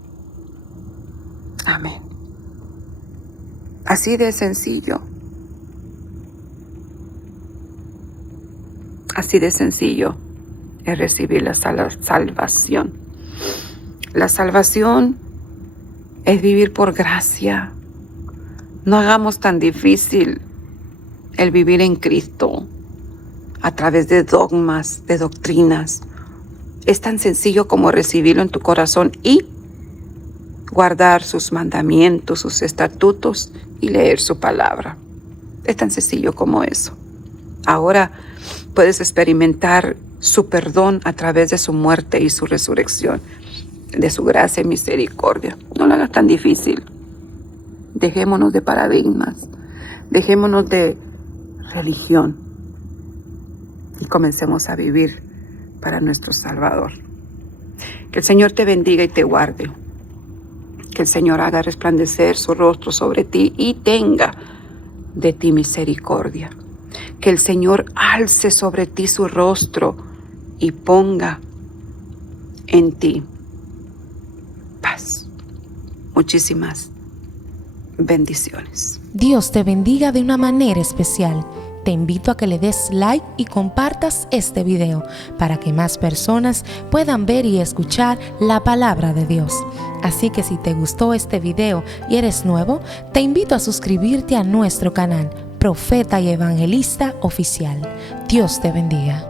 Amén. Así de sencillo. Así de sencillo es recibir la salvación. La salvación es vivir por gracia. No hagamos tan difícil el vivir en Cristo a través de dogmas, de doctrinas. Es tan sencillo como recibirlo en tu corazón y guardar sus mandamientos, sus estatutos y leer su palabra. Es tan sencillo como eso. Ahora puedes experimentar su perdón a través de su muerte y su resurrección, de su gracia y misericordia. No lo hagas tan difícil. Dejémonos de paradigmas, dejémonos de religión y comencemos a vivir para nuestro Salvador. Que el Señor te bendiga y te guarde. Que el Señor haga resplandecer su rostro sobre ti y tenga de ti misericordia. Que el Señor alce sobre ti su rostro y ponga en ti paz. Muchísimas bendiciones. Dios te bendiga de una manera especial. Te invito a que le des like y compartas este video para que más personas puedan ver y escuchar la palabra de Dios. Así que si te gustó este video y eres nuevo, te invito a suscribirte a nuestro canal Profeta y Evangelista Oficial. Dios te bendiga.